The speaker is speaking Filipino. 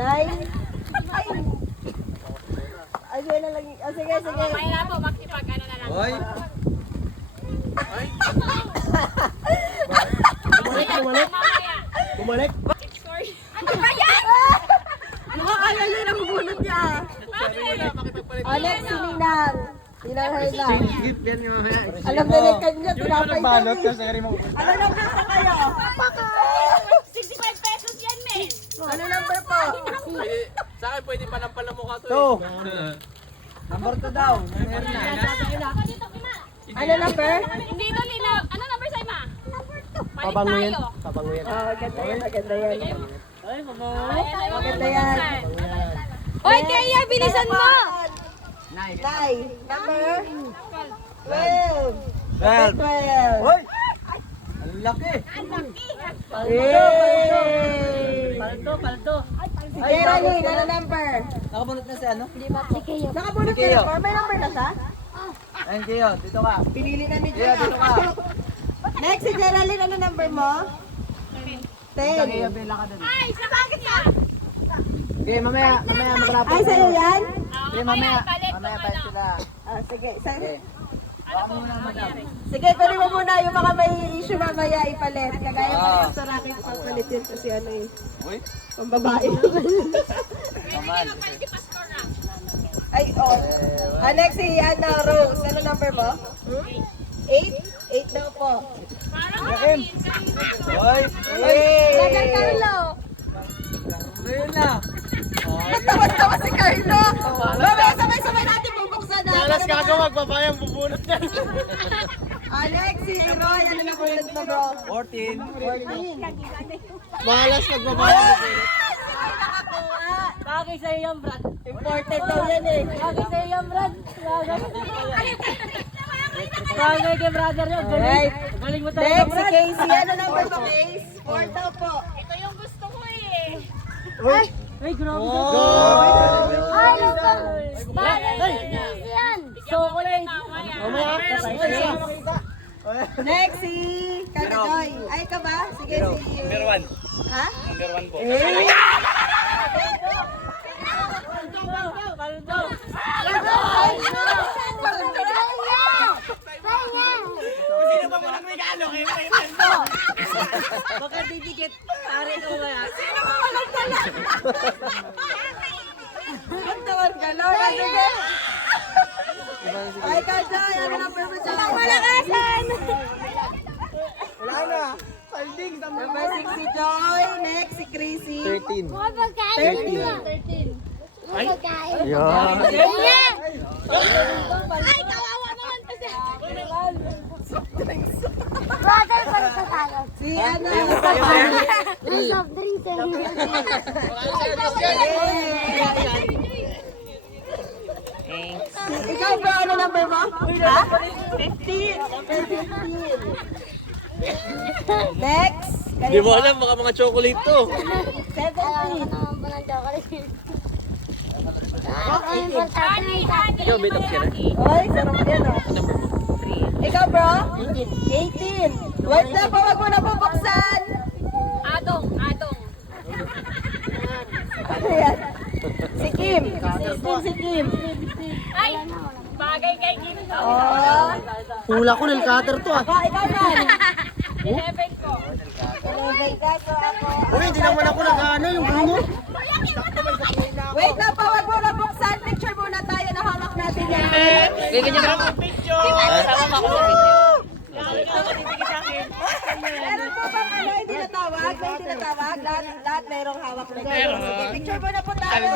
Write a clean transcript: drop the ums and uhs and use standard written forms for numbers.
Ay, sige na lang. Sige. May na po, magsipag ano na lang. Hoy! Bumalik! Sorry. Ano ba yan? Nakakaya niya na bubunot niya. Alex, si Ninang. Ninang Herla. Gift yan yung mamaya. Alam na rin kanya, tinapay Balot niya. kasi kari mo. Ano number po kayo? 65 pesos yan, men. Ano number po? Sa akin pwede panampal na mukha to eh. 2. Number 2 daw. Ano number? Hindi ito linaw. Ano number sa'yo, ma? Palit Pabanguyan. tayo. Pabanguyan. Maganda yan. Maganda yan. Hoy, Kaya, bilisan mo! Nay, number? 12. 12. 12. Hoy! Ang laki! Paldo. Si Geraldine, ano number? Nakabunot na si ano? Nakabunot Si Keo. na number. May number na siya? Ayun kayo, dito ka. Pinili na ni Kaya dito ka. Next, si Geraldine, ano number mo? 10. Kaya bela ka dun. Ay, sa bakit ka? Okay, mamaya maglapit. Ay, sa'yo yan? Okay, mamaya palit sila. Sige, sa'yo. Baka mo muna madam. Sige, tuloy mo muna yung mga may issue mamaya ipalit. Kagaya pa rin sa racket papalit yun kasi ano eh. Uy, Pang babae. naman. Ay, oh. Alex, si Ana Rose. Ano number mo? 8? 8 daw po. Yakin. Hoy! Hey! Carlo! Ayun na. Tawa-tawa si Carlo! Mamaya sabay-sabay natin bubuksan na. Alas kagawag, babayang bubunot yan. Alex, si Roy. Ano na kulit mo, bro? 14. 14. Malas nagbabayang bubunot. Nakakuha. Bagay sa'yo yan, Brad. Important daw yan eh. Bagay sa'yo yan, Brad. Bagay kay brother yun. Alright. Galing mo talaga, Next, si Brad. Casey. Ano number mo, Case? 4 daw po. Ito yung gusto ko eh. Ay, grabe Oh! Ay, bagay yan. Chocolate. Next, si Kakajoy. Ay, ka ba? Sige, si... Number 1. Ha? Number 1 po. Kung sino ba mo nagregalo, kayo may mo. Baka didikit. Pare ko ba yan? Ang tawar ka, Laura. Sige. Ay, Kajoy. Ano number mo dyan? Malakasan! Wala na. Findings number Number 6 si Joy. Next, si Chrissy. 13. 13. Ay, kawawa naman kasi. Brother, para sa tayo. Si ano? Soft drinks eh. Ikaw ba? Ano number mo? Ha? 15. Next. Hindi mo alam, baka mga chocolate to. 17. Alam mo naman po ng chocolate. Ang importante yung chocolate. Ikaw, may tapos ka na. Oy, sarap yan oh. Ikaw bro? 18. Wait na po, wag mo na bubuksan. Adong. Ano yan? Si Kim. Si Kim. Ay, bagay kay Kim to. Oh. Hula ko, nilcutter to ah. Ikaw na. 11 ko. 11 ka, so ako. Uy, hindi naman ako nag-ano yung bungo. Wait na po, wag mo na buksan. Picture muna tayo na hawak natin yan. Meron po bang ano, hindi natawag? May hindi natawag? Lahat merong hawak na. Sige, picture muna po tayo.